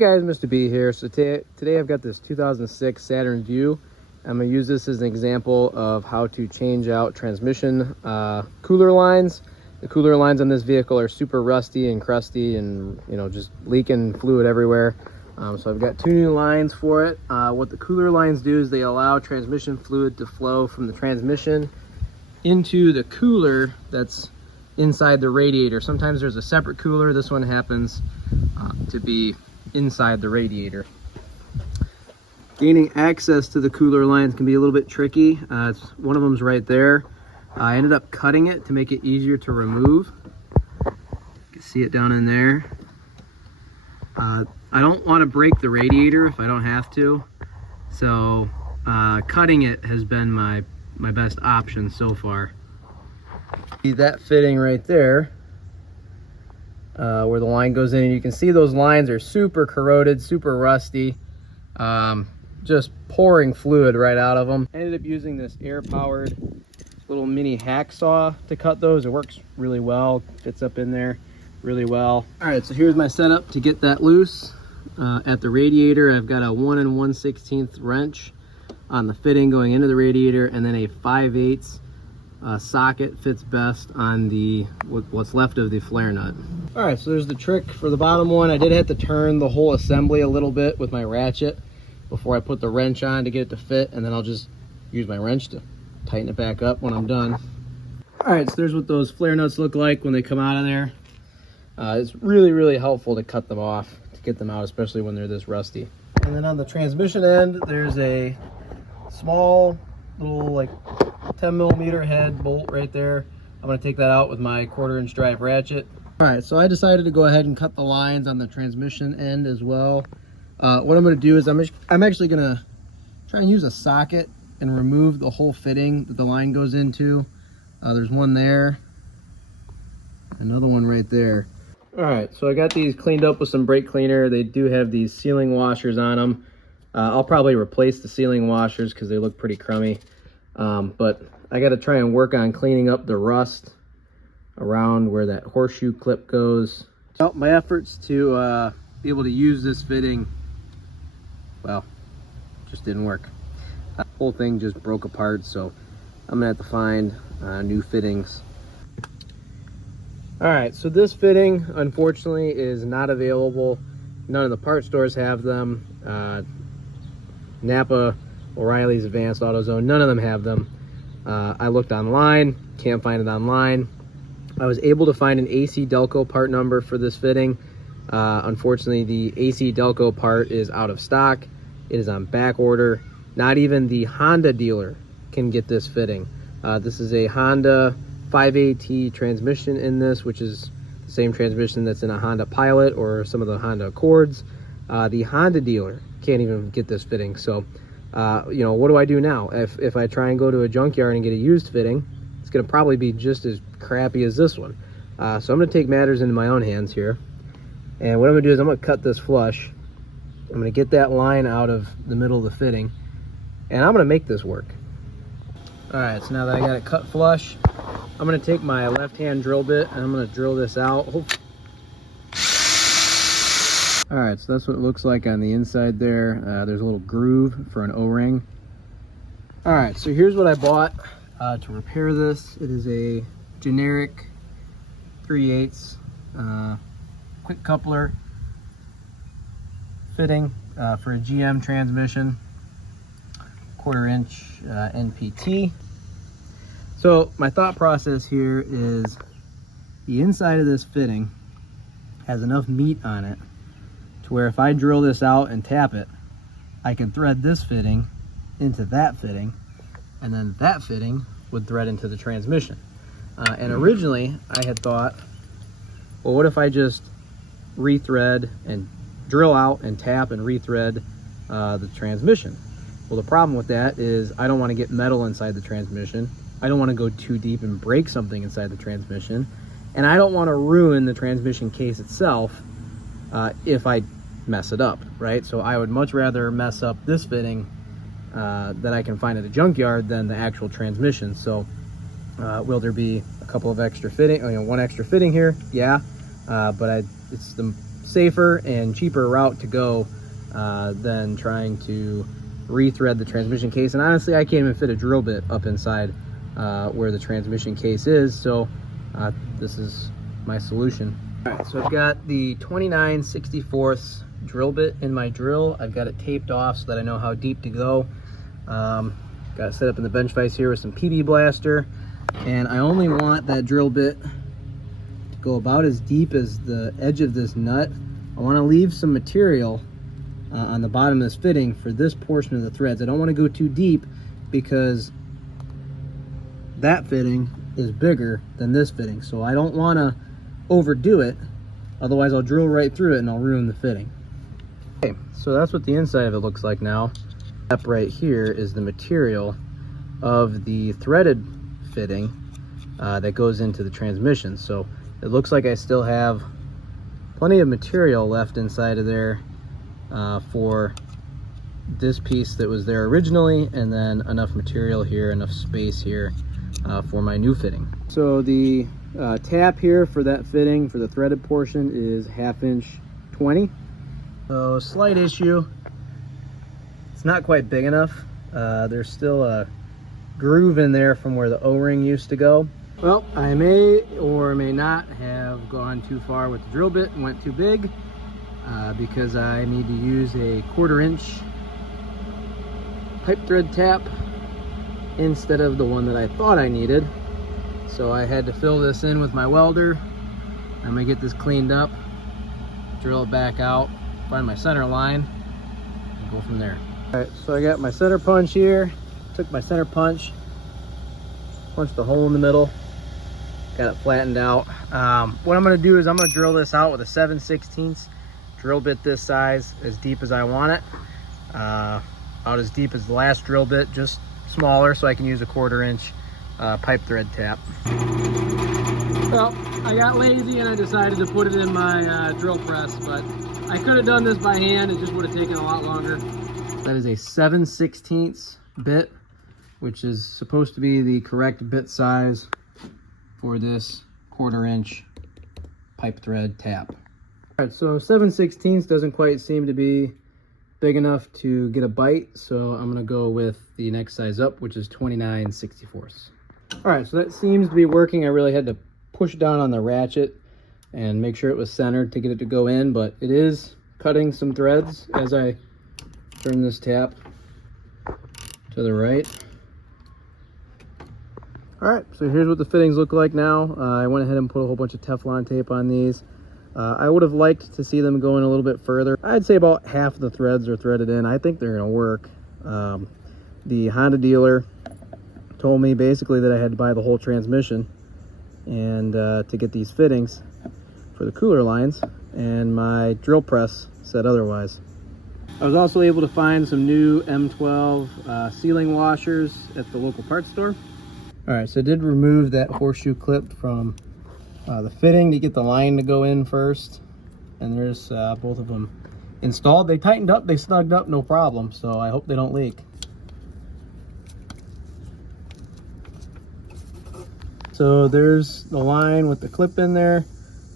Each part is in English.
guys, Mr. B here. So today I've got this 2006 Saturn Vue. I'm going to use this as an example of how to change out transmission cooler lines. The cooler lines on this vehicle are super rusty and crusty and, you know, just leaking fluid everywhere. So I've got two new lines for it. What the cooler lines do is they allow transmission fluid to flow from the transmission into the cooler that's inside the radiator. Sometimes there's a separate cooler. This one happens to be inside the radiator. Gaining access to the cooler lines can be a little bit tricky. One of them's right there. I ended up cutting it to make it easier to remove. You can see it down in there. I don't want to break the radiator if I don't have to, so cutting it has been my best option so far. See that fitting right there, where the line goes in, and you can see those lines are super corroded, super rusty, just pouring fluid right out of them. I ended up using this air-powered little mini hacksaw to cut those. It works really well, fits up in there really well. All right, so here's my setup to get that loose. At the radiator, I've got a 1 1/16 wrench on the fitting going into the radiator, and then a 5/8 socket fits best on the what's left of the flare nut. All right, so there's the trick for the bottom one. I did have to turn the whole assembly a little bit with my ratchet before I put the wrench on to get it to fit, and then I'll just use my wrench to tighten it back up when I'm done. All right, so there's what those flare nuts look like when they come out of there. It's really helpful to cut them off, to get them out, especially when they're this rusty. And then on the transmission end, there's a small little like 10mm head bolt right there. I'm going to take that out with my 1/4" drive ratchet. All right, so I decided to go ahead and cut the lines on the transmission end as well. What I'm going to do is I'm actually going to try and use a socket and remove the whole fitting that the line goes into. There's one there, another one right there. All right, so I got these cleaned up with some brake cleaner. They do have these sealing washers on them. I'll probably replace the sealing washers because they look pretty crummy. But I got to try and work on cleaning up the rust around where that horseshoe clip goes. So my efforts to be able to use this fitting, well, just didn't work. The whole thing just broke apart, so I'm gonna have to find new fittings. All right, so this fitting unfortunately is not available. None of the part stores have them. Napa, O'Reilly's, Advanced AutoZone, none of them have them. I looked online, can't find it online. I was able to find an AC Delco part number for this fitting. Unfortunately, the AC Delco part is out of stock. It is on back order. Not even the Honda dealer can get this fitting. This is a Honda 5AT transmission in this, which is the same transmission that's in a Honda Pilot or some of the Honda Accords. The Honda dealer can't even get this fitting. So, you know, what do I do now? If I try and go to a junkyard and get a used fitting, it's going to probably be just as crappy as this one. So I'm going to take matters into my own hands here. And what I'm going to do is I'm going to cut this flush. I'm going to get that line out of the middle of the fitting, and I'm going to make this work. All right, so now that I got it cut flush, I'm going to take my left-hand drill bit and I'm going to drill this out. All right, so that's what it looks like on the inside there. There's a little groove for an O-ring. All right, so here's what I bought to repair this. It is a generic 3/8 quick coupler fitting for a GM transmission, 1/4" NPT. So my thought process here is the inside of this fitting has enough meat on it to where if I drill this out and tap it, I can thread this fitting into that fitting, and then that fitting would thread into the transmission. And originally I had thought, well, what if I just rethread and drill out and tap and rethread the transmission? Well, the problem with that is I don't want to get metal inside the transmission. I don't want to go too deep and break something inside the transmission. And I don't want to ruin the transmission case itself if I mess it up, right? So I would much rather mess up this fitting that I can find at a junkyard than the actual transmission. So will there be a couple of extra fitting, one extra fitting here? Yeah, but it's the safer and cheaper route to go than trying to rethread the transmission case. And honestly, I can't even fit a drill bit up inside where the transmission case is, so this is my solution. All right, so I've got the 29/64 drill bit in my drill. I've got it taped off so that I know how deep to go. Got it set up in the bench vise here with some PB blaster, and I only want that drill bit to go about as deep as the edge of this nut. I want to leave some material on the bottom of this fitting for this portion of the threads. I don't want to go too deep because that fitting is bigger than this fitting, so I don't want to overdo it, otherwise I'll drill right through it and I'll ruin the fitting. Okay, so that's what the inside of it looks like now. Up right here is the material of the threaded fitting that goes into the transmission. So it looks like I still have plenty of material left inside of there for this piece that was there originally, and then enough material here, enough space here for my new fitting. So the tap here for that fitting for the threaded portion is 1/2 inch 20. So slight issue, it's not quite big enough. There's still a groove in there from where the O-ring used to go. Well, I may or may not have gone too far with the drill bit and went too big because I need to use a 1/4 inch pipe thread tap instead of the one that I thought I needed. So I had to fill this in with my welder. I'm gonna get this cleaned up, drill it back out, find my center line, and go from there. All right, so I got my center punch here. Took my center punch, punched a hole in the middle, got it flattened out. What I'm gonna do is I'm gonna drill this out with a 7/16 drill bit this size, as deep as I want it. Out as deep as the last drill bit, just smaller so I can use a 1/4 inch pipe thread tap. Well, I got lazy and I decided to put it in my drill press, but I could have done this by hand. It just would have taken a lot longer. That is a 7/16 bit, which is supposed to be the correct bit size for this 1/4 inch pipe thread tap. All right, so 7/16 doesn't quite seem to be big enough to get a bite, so I'm gonna go with the next size up, which is 29/64. All right, so that seems to be working. I really had to push down on the ratchet and make sure it was centered to get it to go in, but it is cutting some threads as I turn this tap to the right. All right, so here's what the fittings look like now. I went ahead and put a whole bunch of Teflon tape on these. I would have liked to see them going a little bit further. I'd say about half of the threads are threaded in. I think they're gonna work. The Honda dealer told me basically that I had to buy the whole transmission and to get these fittings for the cooler lines, and my drill press said otherwise. I was also able to find some new M12 sealing washers at the local parts store. All right, so I did remove that horseshoe clip from the fitting to get the line to go in first, and there's both of them installed. They tightened up, they snugged up, no problem, so I hope they don't leak. So there's the line with the clip in there.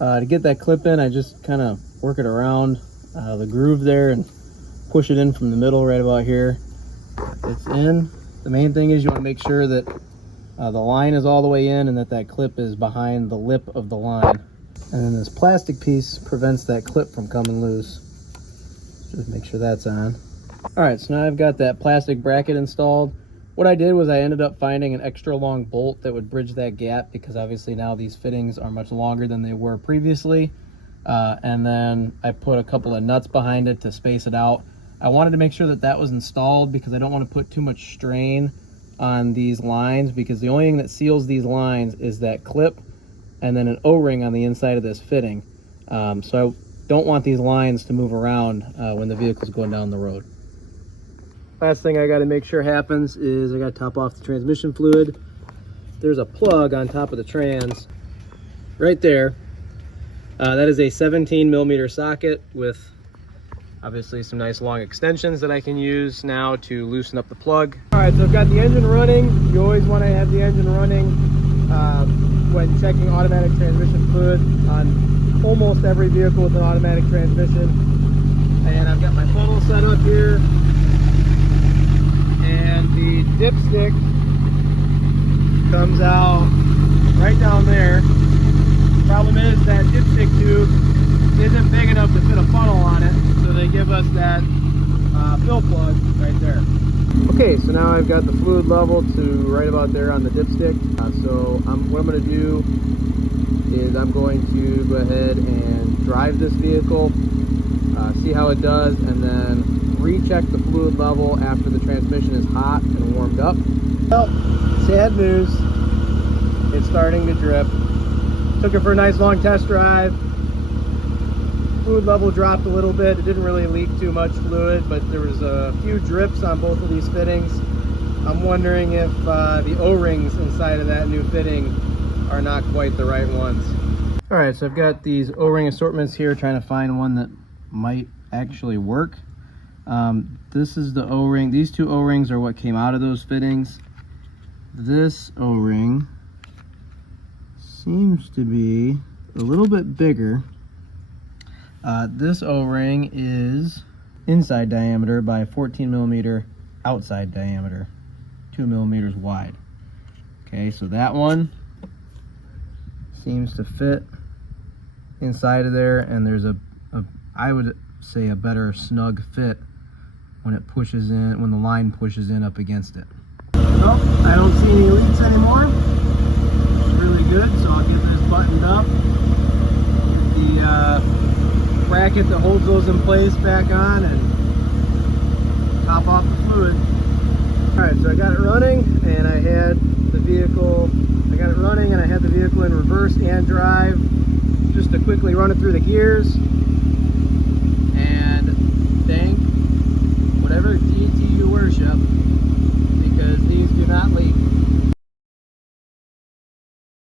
To get that clip in, I just kind of work it around the groove there and push it in from the middle right about here. It's in. The main thing is you want to make sure that the line is all the way in and that that clip is behind the lip of the line. And then this plastic piece prevents that clip from coming loose. Just make sure that's on. All right, so now I've got that plastic bracket installed. What I did was I ended up finding an extra long bolt that would bridge that gap, because obviously now these fittings are much longer than they were previously. And then I put a couple of nuts behind it to space it out. I wanted to make sure that that was installed because I don't want to put too much strain on these lines, because the only thing that seals these lines is that clip and then an O-ring on the inside of this fitting. So I don't want these lines to move around when the vehicle's going down the road. Last thing I got to make sure happens is I got to top off the transmission fluid. There's a plug on top of the trans right there. That is a 17mm socket with obviously some nice long extensions that I can use now to loosen up the plug. All right, so I've got the engine running. You always want to have the engine running when checking automatic transmission fluid on almost every vehicle with an automatic transmission. And I've got my funnel set up here, and the dipstick comes out right down there. Problem is that dipstick tube isn't big enough to fit a funnel on it, so they give us that fill plug right there. Okay, so now I've got the fluid level to right about there on the dipstick. What I'm going to do is I'm going to go ahead and drive this vehicle, see how it does, and then recheck the fluid level after the transmission is hot and warmed up. Well, sad news, it's starting to drip. Took it for a nice long test drive. Fluid level dropped a little bit. It didn't really leak too much fluid, but there was a few drips on both of these fittings. I'm wondering if the O-rings inside of that new fitting are not quite the right ones. All right, so I've got these O-ring assortments here, trying to find one that might actually work. This is the O-ring. These two O-rings are what came out of those fittings. This O-ring seems to be a little bit bigger. This O-ring is inside diameter by 14 millimeter outside diameter, 2 millimeters wide. Okay, so that one seems to fit inside of there, and there's I would say a better snug fit when it pushes in, when the line pushes in up against it. Well, I don't see any leaks anymore. It's really good, so I'll get this buttoned up. Get the bracket that holds those in place back on and top off the fluid. Alright, so I got it running, and I had the vehicle in reverse and drive, just to quickly run it through the gears.